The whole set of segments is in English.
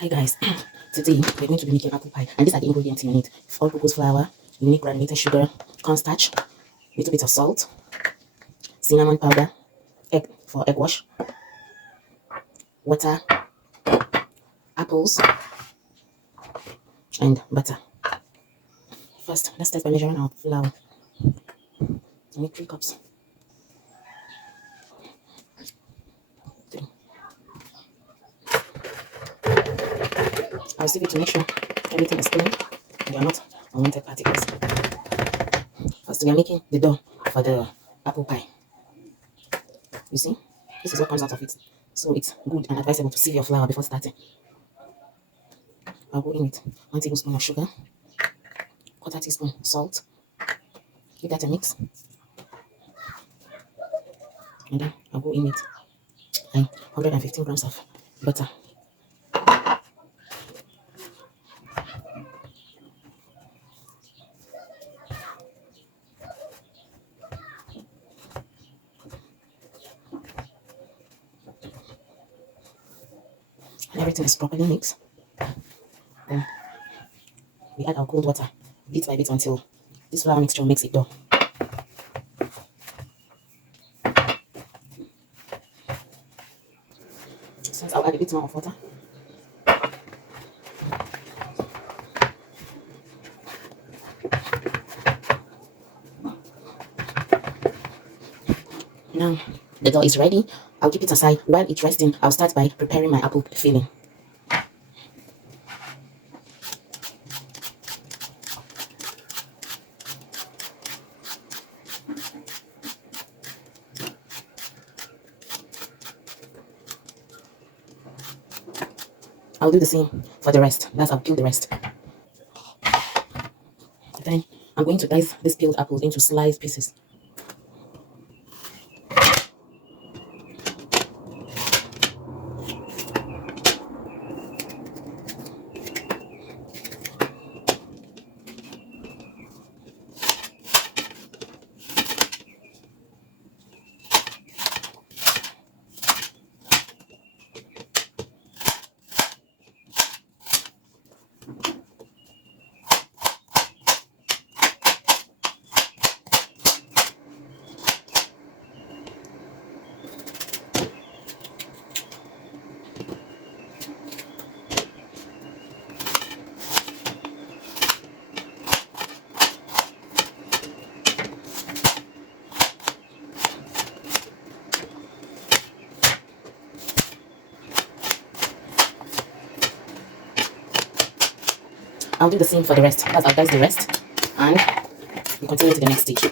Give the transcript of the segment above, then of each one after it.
Hi guys, today we're going to be making apple pie, and these are the ingredients you need: all-purpose flour, you need granulated sugar, cornstarch, a little bit of salt, cinnamon powder, egg for egg wash, water, apples, and butter. First, let's start by measuring our flour. You need 3 cups. 3. I'll sieve it to make sure everything is clean and there are not unwanted particles. First, we are making the dough for the apple pie. You see, this is what comes out of it. So it's good and advisable to sieve your flour before starting. I'll go in with 1 tablespoon of sugar, quarter teaspoon salt, give that a mix, and then I'll go in with 115 grams of butter. And everything is properly mixed. Then we add our cold water bit by bit until this flour mixture makes it dough. Since I'll add a bit more of water. Now the dough is ready. I'll keep it aside. While it's resting, I'll start by preparing my apple filling. I'll do the same for the rest. I'll peel the rest. Then I'm going to dice these peeled apples into sliced pieces. I'll do the same for the rest. I'll dice the rest and we continue to the next stage.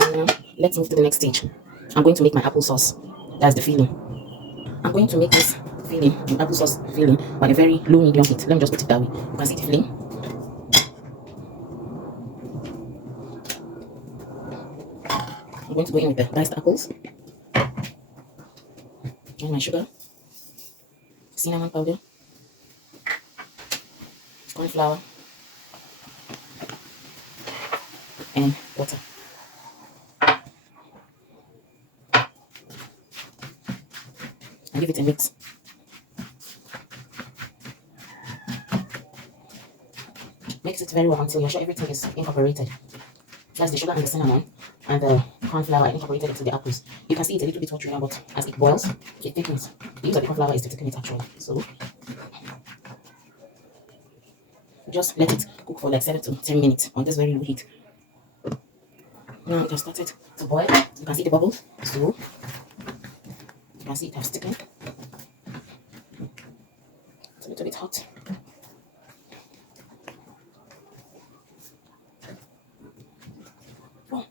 And now let's move to the next stage. I'm going to make my applesauce. That's the filling. I'm going to make this filling, the applesauce filling, by a very low medium heat. Let me just put it that way. You can see the filling. I'm going to go in with the diced apples and my sugar, cinnamon powder, corn flour, and water. And give it a mix. Mix it very well until you're sure everything is incorporated. That's the sugar and the cinnamon and the corn flour I incorporated into the apples. You can see it's a little bit watery now, but as it boils, it thickens. The use of the corn flour is to thicken it actually. So just let it cook for like 7 to 10 minutes on this very low heat. Now it has started to boil. You can see the bubbles. So you can see it has thickened. It's a little bit hot.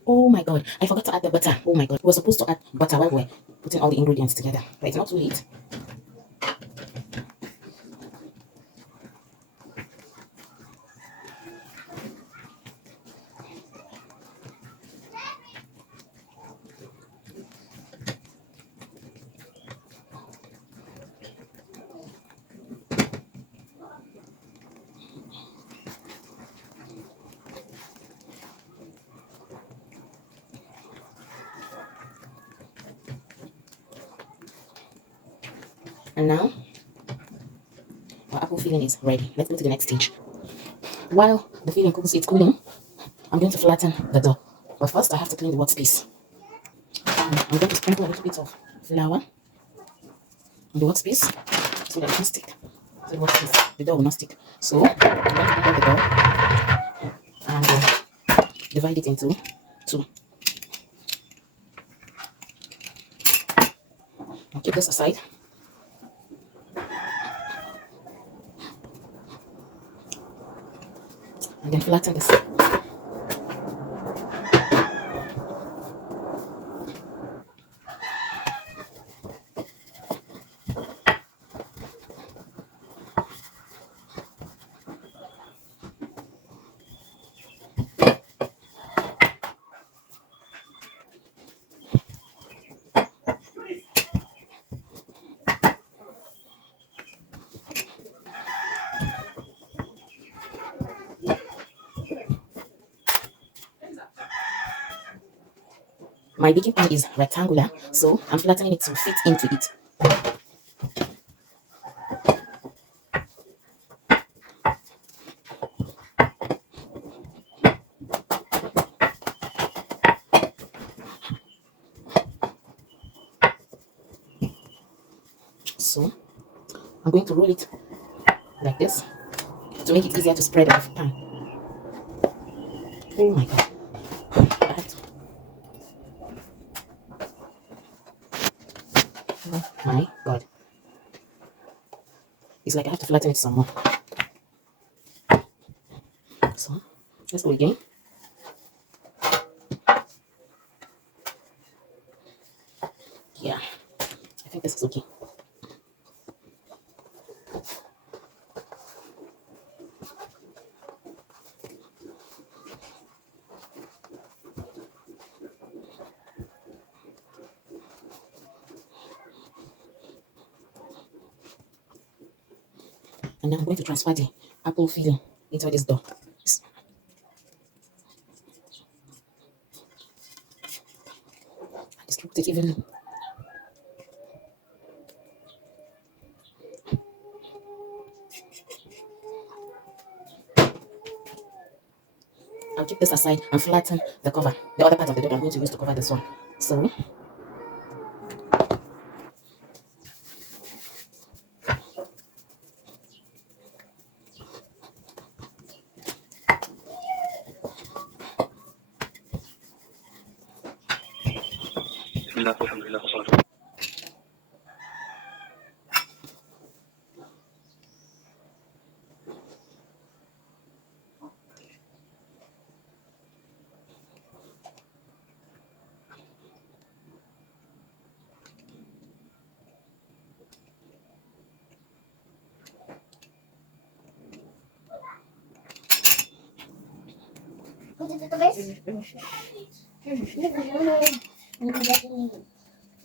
Oh my god, I forgot to add the butter. Oh my god, we were supposed to add butter while we're putting all the ingredients together, but it's not too late. And now our apple filling is ready. Let's go to the next stage. While the filling cooks, it's cooling, I'm going to flatten the dough. But first, I have to clean the workspace. I'm going to sprinkle a little bit of flour on the workspace so that it won't stick. So the dough will not stick. So I'm going to pick up the dough and divide it into two. I'll keep this aside. And then flatten this. My baking pan is rectangular, so I'm flattening it to fit into it. So I'm going to roll it like this to make it easier to spread off the pan. Oh my god. Oh my god. It's like I have to flatten it some more. So let's go again. Yeah, I think this is okay. And then I'm going to transfer the apple filling into this dough. Distribute it evenly. I'll keep this aside and flatten the cover, the other part of the dough I'm going to use to cover this one. So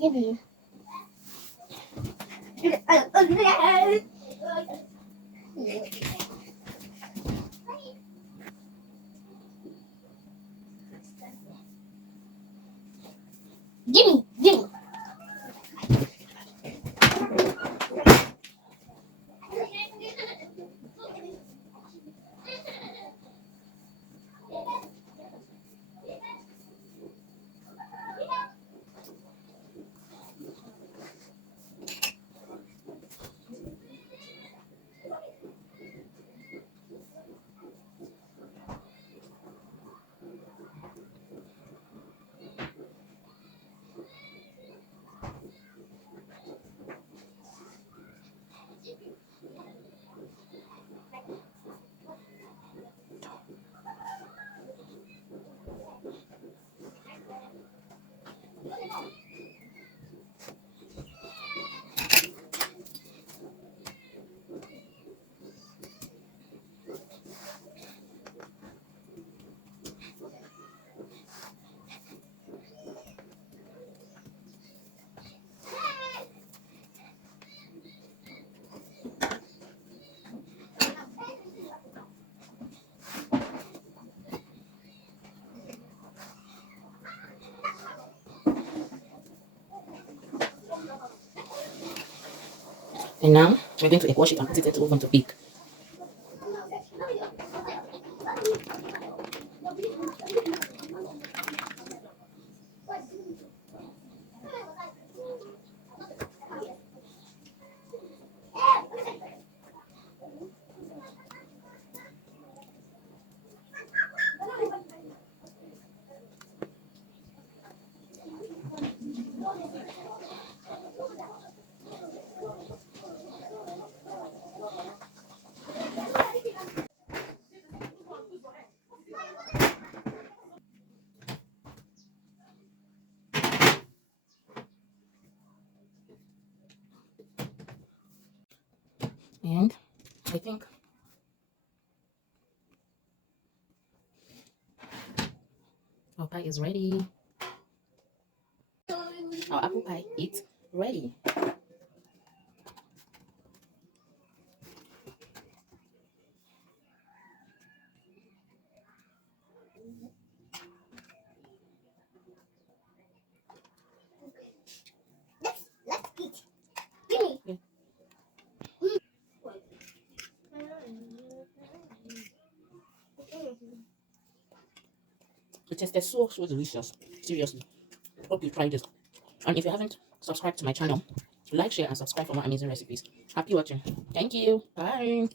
gimme. And now we're going to wash it and put it into the oven to bake. And I think our pie is ready. Our apple pie is ready. Let's eat. Gimme. Yeah. It tasted so delicious. Seriously. Hope you tried it. And if you haven't subscribed to my channel, like, share, and subscribe for more amazing recipes. Happy watching. Thank you. Bye.